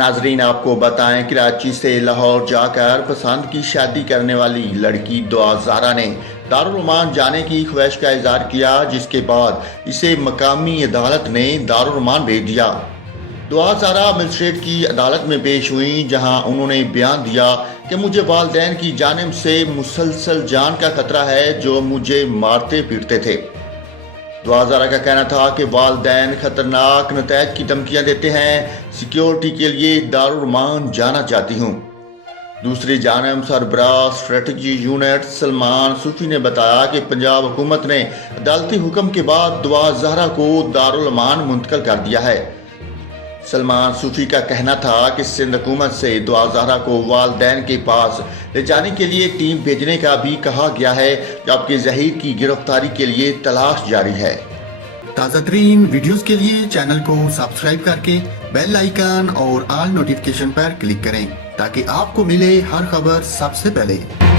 नाजरीन आपको बताएं, कराची से लाहौर जाकर पसंद की शादी करने वाली लड़की दुआ ज़ारा ने दारुल उमान जाने की ख्वाहिश का इजहार किया, जिसके बाद इसे मकामी अदालत ने दारुल उमान भेज दिया। दुआ ज़ारा मजिस्ट्रेट की अदालत में पेश हुई, जहां उन्होंने बयान दिया कि मुझे वालिदैन की जानिब से मुसलसल जान का खतरा है, जो मुझे मारते पीटते थे। दुआ ज़ारा का कहना था कि वालिदैन खतरनाक नतैज की धमकियां देते हैं, सिक्योरिटी के लिए दारुल उमान जाना चाहती हूँ। दूसरी जानिब सरबराह स्ट्रेटजी यूनिट सलमान सूफी ने बताया कि पंजाब हुकूमत ने अदालती हुक्म के बाद दुआ ज़ारा को दारुल उमान मुंतकिल कर दिया है। सलमान सूफी का कहना था कि सिंध हुकूमत से दुआ ज़ारा को वालिदैन के पास ले जाने के लिए टीम भेजने का भी कहा गया है, जबकि ज़हीर की गिरफ्तारी के लिए तलाश जारी है। ताज़ा तरीन वीडियोस के लिए चैनल को सब्सक्राइब करके बेल आइकन और ऑल नोटिफिकेशन पर क्लिक करें, ताकि आपको मिले हर खबर सबसे पहले।